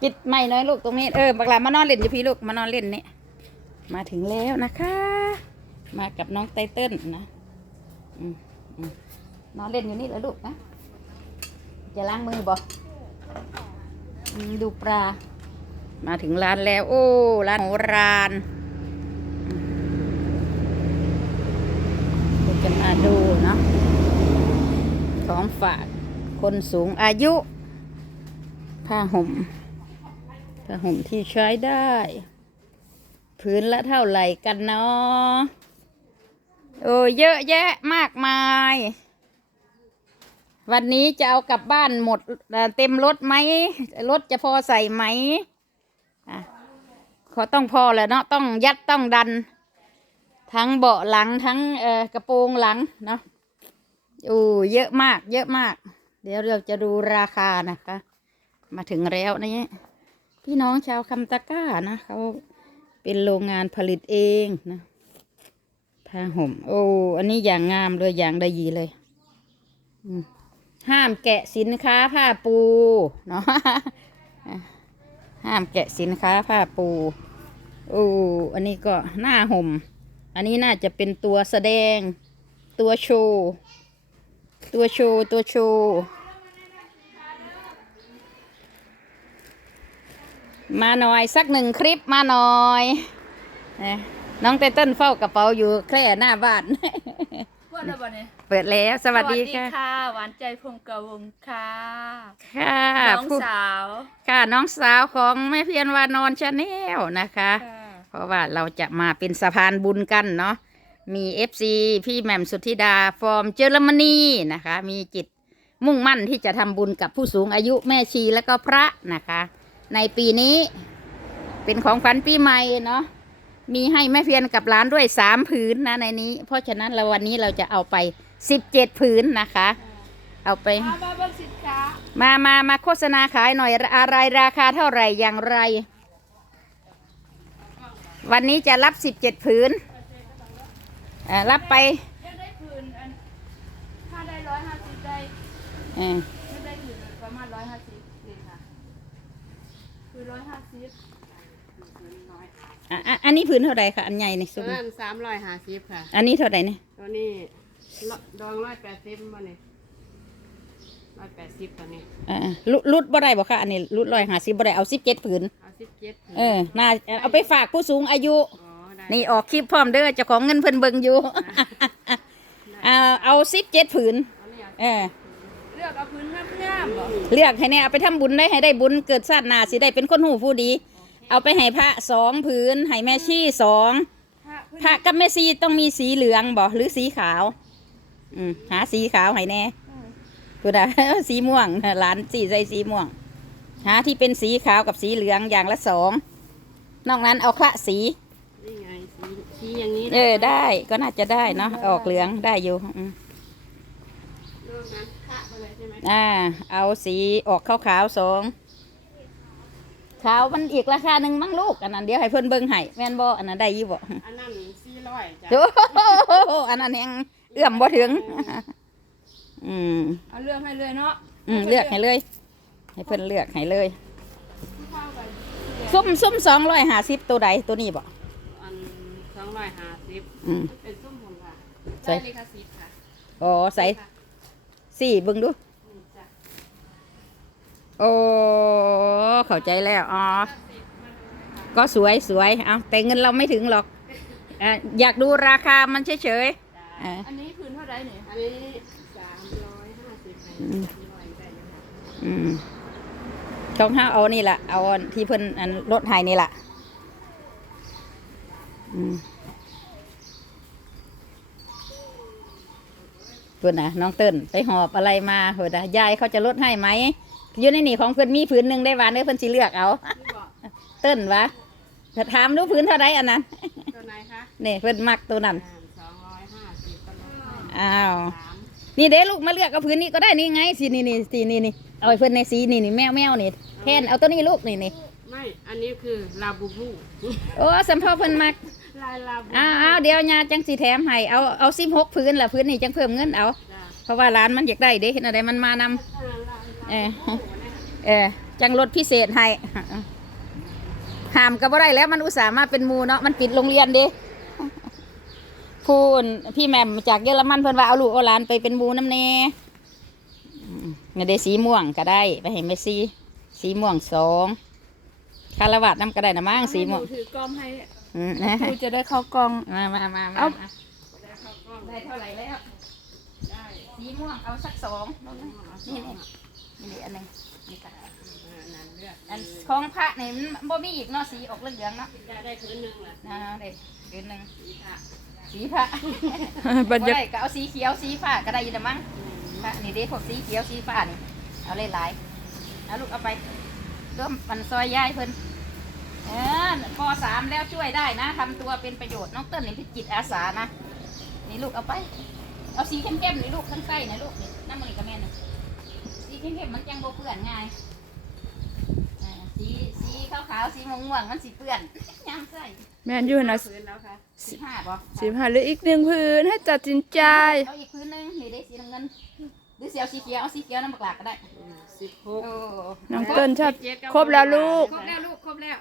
ปิดไม่น้อยลูกตรงนี้เออบักหลามานอนเล่นอยู่พี่ลูกมานอนเล่นนี่มาถึงแล้วนะคะ มากับน้องไตเติ้ลนะออนอนเล่นอยู่นี่แล้วลูกนะจะล้างมือบอืมดูปลา มาถึงร้านแล้ว โอ้ร้านโหรานจะมาดูเนาะของฝากคนสูงอายุ ผ้าห่ม ผ้าห่มที่ใช้ได้พื้นละเท่าไหร่กันเนาะโอ้เยอะแยะมากมาย วันนี้จะเอากลับบ้านหมดเต็มรถไหมรถจะพอใส่ไหมอะขอต้องพอแหล้วเนาะต้องยัดต้องดัน ทั้งเบาะหลังทั้งเอ่อกระโปรงหลังเนาะโอ้เยอะมาก เยอะมาก เดี๋ยวเราจะดูราคานะคะ มาถึงแล้วนี่ พี่น้องชาวคำตะก้านะเขาเป็นโรงงานผลิตเองนะผ้าห่ม โอ้ อันนี้อย่างงามเลยอย่างได้ยีเลยห้ามแกะสินค้าผ้าปูเนาะห้ามแกะสินค้าผ้าปูโอ้อันนี้ก็หน้าห่ม อันนี้น่าจะเป็นตัวแสดง ตัวโชว์ ตัวโชว์ ตัวโชว์ มาหน่อยสักหนึ่งคลิปมาหน่อยนะน้องไตเติ้ลเฝ้ากระเป๋าอยู่แค่หน้าบ้านว่าอะไรบ้เนี่ยเปิดแล้วสวัสดีค่ะ ค่ะ หวานใจพงกระวงค่ะค่ะน้องผู้สาวค่ะน้องสาวของแม่เพียรวานอนชาแนลนะคะ ค่ะเพราะว่าเราจะมาเป็นสะพานบุญกันเนาะ มีเอฟซีพี่แหม่มสุธิดาฟอร์มเยอรมนีนะคะ มีจิตมุ่งมั่นที่จะทำบุญกับผู้สูงอายุแม่ชีและก็พระนะคะ ในปีนี้ เป็นของขวัญปีใหม่เนาะมีให้แม่เพียรกับร้านด้วยสามผืนนะในนี้ เพราะฉะนั้นเราวันนี้เราจะเอาไปสิบเจ็ดผืนนะคะ เอาไป มาบ้าเบิ้งสินค้ามามามาโฆษณาขายหน่อยอะไรราคาเท่าไหร่อย่างไร วันนี้จะรับสิบเจ็ดผืนเอ่อรับไปยังได้คืนอันถ้าได้ร้อยห้าสิบได้ เออ ไม่ได้คืนประมาณร้อยห้าสิบนี่ค่ะ คือ ร้อยห้าสิบอะอะอันนี้ผืนเท่าไหร่คะอันใหญ่ในตัซุ้วมนั้นสามร้อยห้าสิบค่ะ อันนี้เท่าไหร่เนี่ยตัวนี้ละดองร้อยแปดสิบมาเนี่ยร้อยแปดสิบตัวนี้อ่าลุลุดบ่ได้บ่คะอันนี้ลุดร้อยห้าสิบบ่ได้เอาสิบเจ็ดผืนเอาสิบเจ็ดเออน่าเอาไปฝากผู้สูงอายุ อ๋อได้นี่ออกคลิปพร้อมเด้อเจ้าของเงินเพิ่นเบิ่งอยู่ เอาเอาสิบเจ็ดผืน เอาเนี่ยเออ เลือกเอาพื้นงามงามๆเหรอเลือกให้แน่เอาไปทำบุญได้ให้ได้บุญเกิดชาติหน้าสิได้เป็นคนหูผู้ดี เอาไปให้พระสองผืนให้แม่ชีสองผ้าพื้นพระกับแม่ชีต้องมีสีเหลืองบ่หรือสีขาว อืมหาสีขาวให้แน่กูได้สีม่วงหลานสีใส่สีม่วง หาที่เป็นสีขาวกับสีเหลืองอย่างละสองนอกนั้นเอาคละสี นี่ไงสีสีอย่างนี้เออได้ก็น่าจะได้เนาะออกเหลืองได้อยู่อืม นอกนั้น อ่า เอาสีออกขาวขาวๆสองขาวมันอีกราคาหนึ่งมั้งลูก อันนั้นเดี๋ยวให้เพิ่นเบิ่งให้แม่นบ่อันนั้นได้อยี่บ่อันนั้นสี่ร้อยจ้ะโอ้โหอันนั้นยังเอื้อมบ่ถึง อืมเอาเลือกให้เลยเนาะอืมเลือกให้เลย ให้เพิ่นเลือกให้เลยเข้ากันซุ่มซุ่มสองร้อยห้าสิบตัวใดตัวนี้บ่อันสองร้อยห้าสิบอืมเป็นส้มผมค่ะใส่ได้เลยค่ะสิบค่ะอ๋อใส่ค่ะสี่เบิ่งดูนี่จ้ะ โอ้เข้าใจแล้วอ๋อก็สวยสวยเอาแต่เงินเราไม่ถึงหรอกอะอยากดูราคามันเฉยเฉยๆอะอันนี้พื้นเท่าไหรเนี่ยอันนี้สามร้อยห้าสิบค่ะอืมสี่ร้อยได้เลยค่ะอืมช่องห้าเอานี่แหละเอาอันที่เพิ่นอันรถไฮนี่แหละอืมเพื่อนนะน้องเติ้นไปหอบอะไรมาเพื่อนนะยายเขาจะลดให้ไหม อยู่ในนี่ของเพื่อนมีผืนหนึ่งได้วานเด้อเพื่อนสิเลือกเอา นี่บอกเติ้นวะถ้าถามดูผืนเท่าไรอันนั้น ตัวไหนคะนี่เพื่อนมักตัวนั้น สองร้อยห้าสิบก็ลดให้อ้าว สามนี่เด้ลูกมาเลือกเอาผืนนี้ก็ได้นี่ไงสีนี่นี่สีนี่นี่เอาไปเพื่อนในสีนี่นี่แมวแมวนี่แทนเอาตัวนี้ลูกนี่นี่ไม่ อันนี้คือลาบูบูโอ้สัมพ่อเพิ่นมักลายลาบูอ้าวอ้าวเดี๋ยวยาจังสีแถมให้เอาเอาสิบหกพื้นละพื้นนี่จังเพิ่มเงินเอา จ้ะเพราะว่าร้านมันอยากได้เด้เห็นอะไรมันมานำอ่าลาลา เออบูบูนะคะเออจังรถพิเศษให้ห้ามก็บ่ได้แล้วมันอุตส่าห์มาเป็นหมูเนาะมันปิดโรงเรียนเด้พูนพี่แหม่มจากเยอรมันเพิ่นว่าเอาลูกเอาหลานไปเป็นหมูน้ำแน่อืมเงินได้สีม่วงก็ได้ ไปให้เมสซี่สีม่วงสองคารวะน้ำก็ได้นะมั้งสีม่วงถือกล้องให้อืมนะครูจะได้เข้ากล้องมามามามาเอามาได้เท่าไหร่แล้วสีม่วงเอาสักสองนี่ นี่นี่อันหนึงนี่ค่ะนั่นเลือกอันของพระนี่มันบ่มีอีกเนาะสีออกเหลืองๆเนาะจะได้คืนหนึงล่ะนะเด็กเดือนหนึ่งสีค่ะสีพระ บรรบ่ยากาศได้ก็เอาสีเขียวสีฟ้าก็ได้อยินแต่มั้งพระนี่เด้พวกสีเขียวสีฟ้านี่เอาเลยหลายเอาลูกเอาไปร่วมปันซอยยายเพิ่นเออปสามแล้วช่วยได้นะทำตัวเป็นประโยชน์น้องเติ้ลนี่เป็นจิตอาสานะนี่ลูกเอาไป เอาสีเข้มๆนี่ลูกข้างใต้นะลูกนี่น้ำมันกับแม่นะ สีเข้มๆมันจังโบเปื่อนง่ายอ่าสีสีขาวๆสีม่วงๆมันสีเปื่อนยามใส่แมนยูนะคืนแล้วค่ะสิบห้าป่ะสิบห้าเหรืออีกหนึ่งพื้นให้ตัดสินใจ เอาอีกพื้นหนึงนี่ได้สีน้ำเงินหรือสีเอาสีเขียวเอาสีเขียวน้ำบักหลากก็ได้สิบหกโอ้น้องเติ้ลชอบ ครบแล้วลูก ครบแล้วลูกครบแล้ว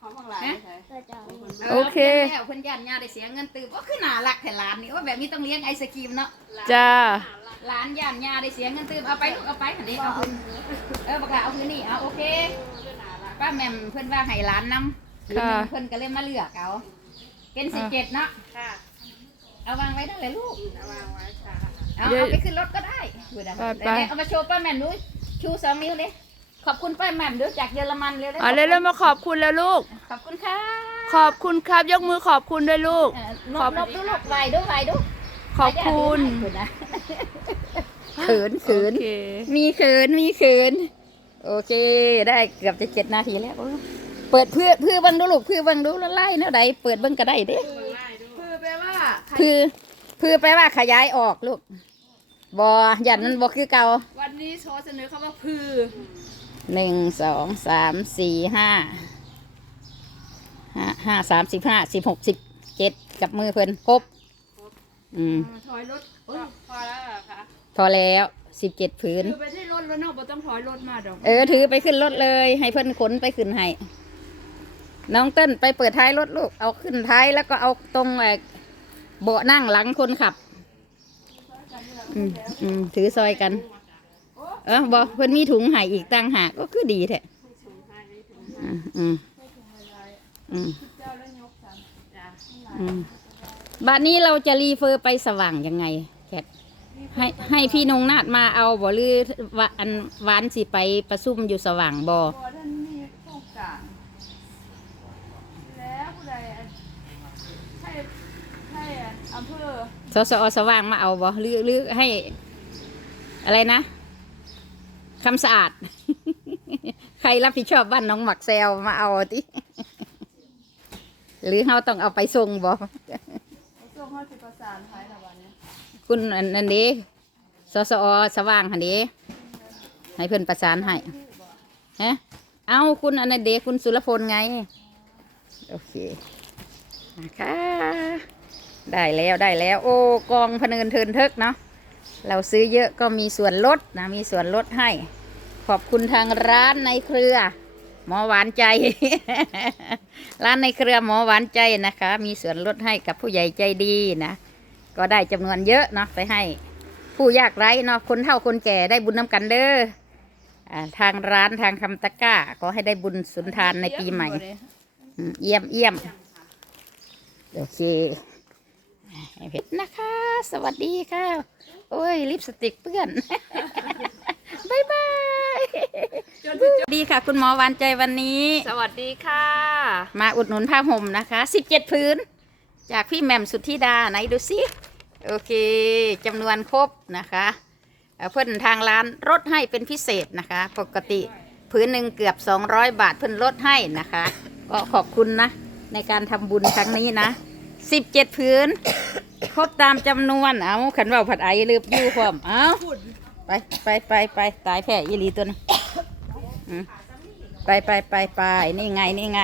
ของบางหลายใช่โอเค พิ่นแล้วเพิ่นย่านย่าได้เสียเงินตื่นว่าคือน่ารักแต่หลานนี่ว่าแบบนี้ต้องเลี้ยงไอศกรีมเนาะ จ้า ห ลานย่านย่าได้เสียเงินตื่นเอาไปลูกเอาไปอันนี้เอาพื้นเออบักหลาเอาพื้นนี่เอาโอเคป้าแหม่มเพิ่นว่าให้หลานนำพื้นหนึ่งเพิ่นก็เลยมาเลือกเอาเป็นสิบเจ็ดเนาะค่ะเอาวางไว้นั่นเลยลูกเอาวางไว้ค่ะเอาเดี๋ยวเอาไปขึ้นรถก็ได้ดูนะไปไปเดี๋ยวเอามาโชว์ป้าแหม่มดูชูสองนิ้วเลยขอบคุณป้าแหม่มดูจากเยอรมันเร็วๆเอาเร็วๆมาขอบคุณแล้วลูก ขอบคุณค่ะขอบคุณครับยกมือขอบคุณด้วยลูก เอ่อขอบ นบดูลูกไหวดูไหวดู ขอบคุณไหวได้เขินเขิน โอเคมีเขินมีเขิน โอเค ได้เกือบจะเจ็ดนาทีแล้วโอ้เปิดเพื่อเพื่อเบังดูลูกเพื่อเบังดูแล้วไล่เนาะใดเปิดเบังก็ได้เด้เบิ่งไล่ดูคือแปลว่าเพื่อเพื่อแปลว่าขยายออกลูกบอหยันมันบอคือเก่าวันนี้โชว์เสนอคำว่าพือหนึ่งสองสามสี่ห้าห้าห้าสามสิบห้าสิบหกสิบเจ็ดกับมือเพิ่นครบ อืมถอยรถพอพอแล้วเหรอคะพอแล้วสิบเจ็ดผืนคือไปที่รถแล้วเนาะบ่ต้องถอยรถมาดอกเออถือไปขึ้นรถเลย ให้เพิ่นขนไปขึ้นให้น้องเต้นไปเปิดท้ายรถลูกเอาขึ้นท้ายแล้วก็เอาตรงเอ่อเบาะนั่งหลังคนขับ อืมอืมถือซอยกัน เออบอกเพิ่นมีถุงให้อีกตั้งหากก็คือดีแท้อืมอืมอืม อืมบัดนี้เราจะรีเฟอร์ไปสว่างยังไงแคทให้ให้พี่นงนาดมาเอาบ่หรือว่าอันหวานสิไปประซุ่มอยู่สว่างบ่บ่ท่านมีโครงการแล้วผู้ใดอันให้ให้อันอำเภอสสอสว่างมาเอาบ่หรือหรือให้ อะไรนะคำสะอาด ใครรับผิดชอบบ้านน้องหมักแซวมาเอาติ หรือเราต้องเอาไปส่งบ่ส่งเขาสิประสานไทยละวันนี้คุณอันนันเดีสสอสว่างหันเดีให้เพื่อนประสานให้ฮะเอาคุณอันนั้นเดคุณสุรพลไง โอเคนะคะได้แล้วได้แล้ว โอ้กองพเนินเทินเทิกเนาะเราซื้อเยอะก็มีส่วนลดนะมีส่วนลดให้ ขอบคุณทางร้านในเครือ หมอหวานใจ ร้านในเครือหมอหวานใจนะคะ มีส่วนลดให้กับผู้ใหญ่ใจดีนะ ก็ได้จำนวนเยอะเนาะไปให้ ผู้ยากไร้เนาะคนเฒ่าคนแก่ได้บุญน้ำกันเด้ออ่าทางร้านทางคำตะกร้าก็ให้ได้บุญสุนทานในปีใหม่อืมเยี่ยมเยี่ยมโอเคให้เพชรนะคะ สวัสดีค่ะ โอ้ยลิปสติกเปื้อน ดีค่ะ คุณหมอหวานใจวันนี้ สวัสดีค่ะ มาอุดหนุนผ้าห่มนะคะสิบเจ็ดพื้น จากพี่แหม่มสุทธิดาไหนดูสิโอเคจำนวนครบนะคะเอ่อเพื่อนทางร้านลดให้เป็นพิเศษนะคะ ปกติพื้นหนึ่งเกือบ 200 บาทเพิ่นลดให้นะคะ ก็ขอบคุณนะ ในการทำบุญครั้งนี้นะ17พื้น ครบตามจำนวนเอาขันเว่าผัดไอลืบอยู่พร้อมเอาไปไปไปไปตายแพ้ยีหลีตัวนี้อืม ไปไปไปไปนี่ไงนี่ไง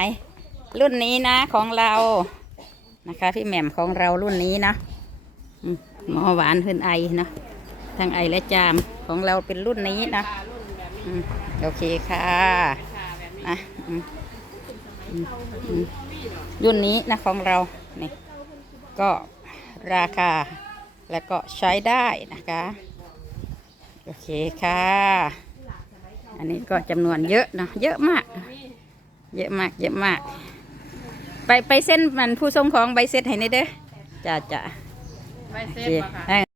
รุ่นนี้นะของเรานะคะ พี่แหม่มของเรารุ่นนี้นะหมอหวานขึ้นไอนะทั้งไอและจามของเราเป็นรุ่นนี้นะโอเคค่ะนะรุ่นนี้นะของเรานี่ก็ราคาแล้วก็ใช้ได้นะคะ โอเคค่ะ อันนี้ก็จำนวนเยอะเนาะเยอะมาก เยอะมาก เยอะมาก ไปไปเส้นมันผู้ทรงของใบเสร็จให้ในเด้อจ้าจ้าใบโอเซเคฟอะค่ะอะ